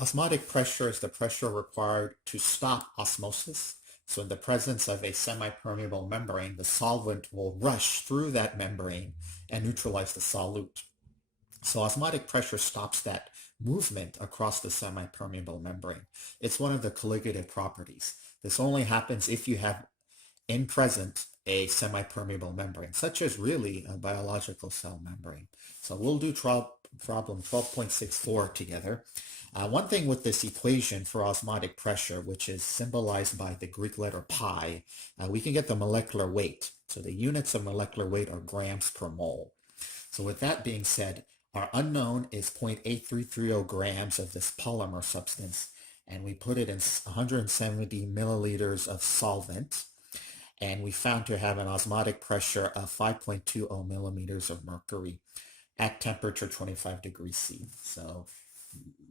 Osmotic pressure is the pressure required to stop osmosis. So in the presence of a semi-permeable membrane, the solvent will rush through that membrane and neutralize the solute. So osmotic pressure stops that movement across the semi-permeable membrane. It's one of the colligative properties. This only happens if you have in present a semi-permeable membrane, such as really a biological cell membrane. So we'll do problem 12.64 together. One thing with this equation for osmotic pressure, which is symbolized by the Greek letter pi, we can get the molecular weight. So the units of molecular weight are grams per mole. So with that being said, our unknown is 0.8330 grams of this polymer substance, and we put it in 170 milliliters of solvent, and we found to have an osmotic pressure of 5.20 millimeters of mercury at temperature 25 degrees C. So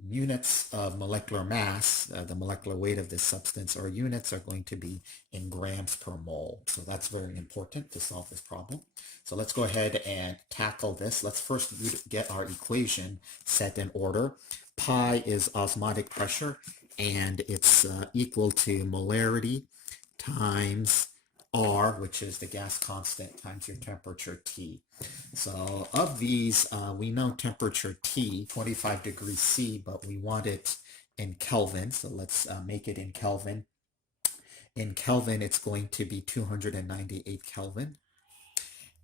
units of molecular mass, the molecular weight of this substance, or units are going to be in grams per mole. So that's very important to solve this problem. So let's go ahead and tackle this. Let's first get our equation set in order. Pi is osmotic pressure, and it's equal to molarity times R, which is the gas constant, times your temperature T. So of these, we know temperature T, 25 degrees C, but we want it in Kelvin. So let's make it in Kelvin. In Kelvin, it's going to be 298 Kelvin.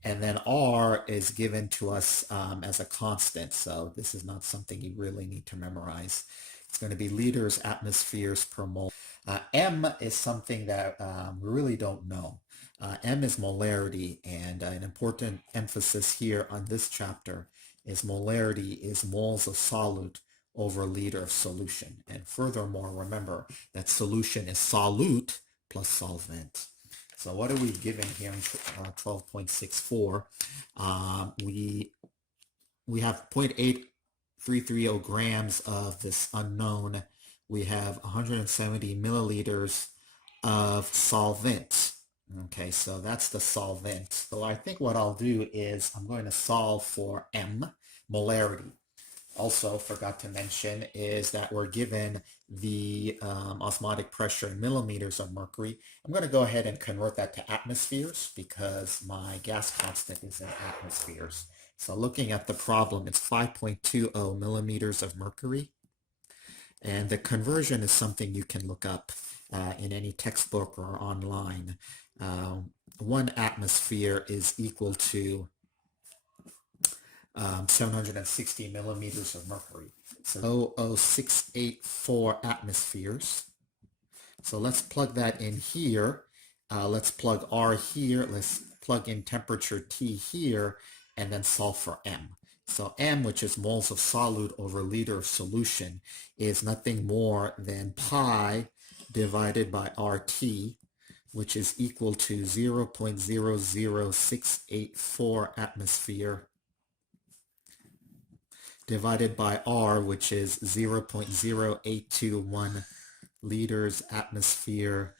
And then R is given to us as a constant. So this is not something you really need to memorize. It's going to be liters, atmospheres per mole. M is something that we really don't know. M is molarity, and an important emphasis here on this chapter is molarity is moles of solute over liter of solution. And furthermore, remember that solution is solute plus solvent. So what are we given here in 12.64? We have 0.8330 grams of this unknown. We have 170 milliliters of solvent. Okay, so that's the solvent. So I think what I'll do is I'm going to solve for M, molarity. Also forgot to mention is that we're given the osmotic pressure in millimeters of mercury. I'm going to go ahead and convert that to atmospheres because my gas constant is in atmospheres. So looking at the problem, it's 5.20 millimeters of mercury. And the conversion is something you can look up in any textbook or online. 1 atmosphere is equal to 760 millimeters of mercury. So 0.0684 atmospheres. So let's plug that in here. Let's plug R here. Let's plug in temperature T here, and then solve for M. So M, which is moles of solute over liter of solution, is nothing more than pi divided by RT, which is equal to 0.00684 atmosphere divided by R, which is 0.0821 liters atmosphere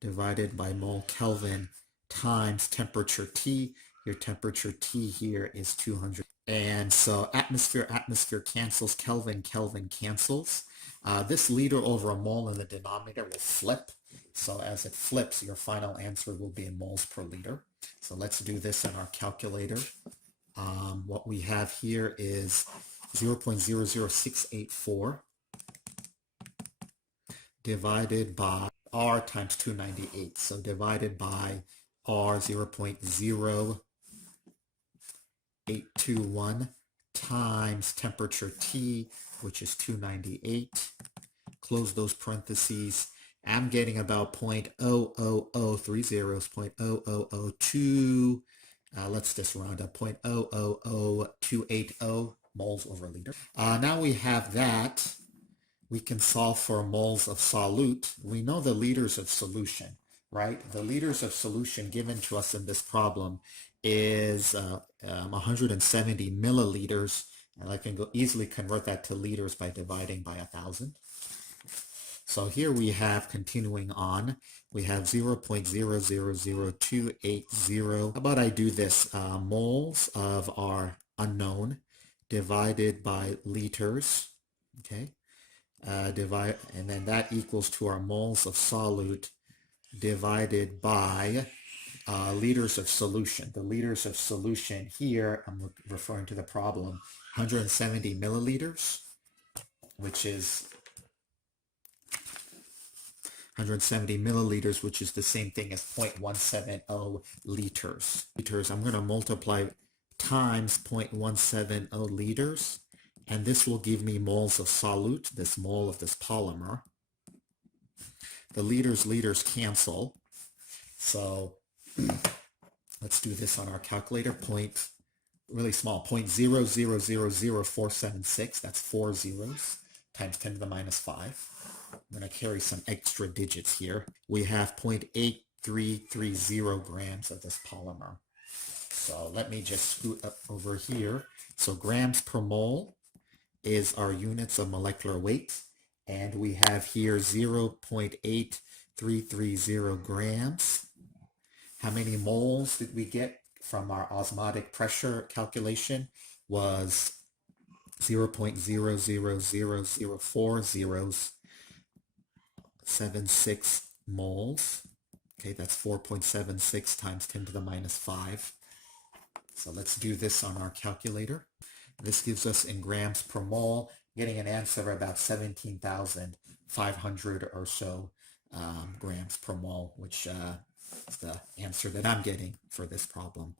divided by mole Kelvin times temperature T. Your temperature T here is 200. And so atmosphere cancels, Kelvin cancels. This liter over a mole in the denominator will flip. So as it flips, your final answer will be in moles per liter. So let's do this in our calculator. What we have here is 0.00684 divided by R times 298. So divided by R, 0.0821 times temperature T, which is 298. Close those parentheses. I'm getting about 0.00030, 0.0002. Let's just round up, 0.000280 moles over liter. Now we have that. We can solve for moles of solute. We know the liters of solution, right? The liters of solution given to us in this problem is 170 milliliters. And I can easily convert that to liters by dividing by 1,000. So here we have, continuing on, we have 0.000280. How about I do this? Moles of our unknown divided by liters, okay? and then that equals to our moles of solute divided by liters of solution. The liters of solution here, I'm referring to the problem, 170 milliliters, which is 170 milliliters, which is the same thing as 0.170 liters. I'm going to multiply times 0.170 liters, and this will give me moles of solute, this mole of this polymer. The liters cancel, so let's do this on our calculator. Really small, 0.0000476, that's 4 zeros, times 10 to the minus 5. I'm going to carry some extra digits here. We have 0.8330 grams of this polymer. So let me just scoot up over here. So grams per mole is our units of molecular weight, and we have here 0.8330 grams. How many moles did we get from our osmotic pressure calculation? Was 0.0004076 moles. Okay, that's 4.76 times 10 to the minus 5. So let's do this on our calculator. This gives us in grams per mole, getting an answer of about 17,500 or so grams per mole, which is the answer that I'm getting for this problem.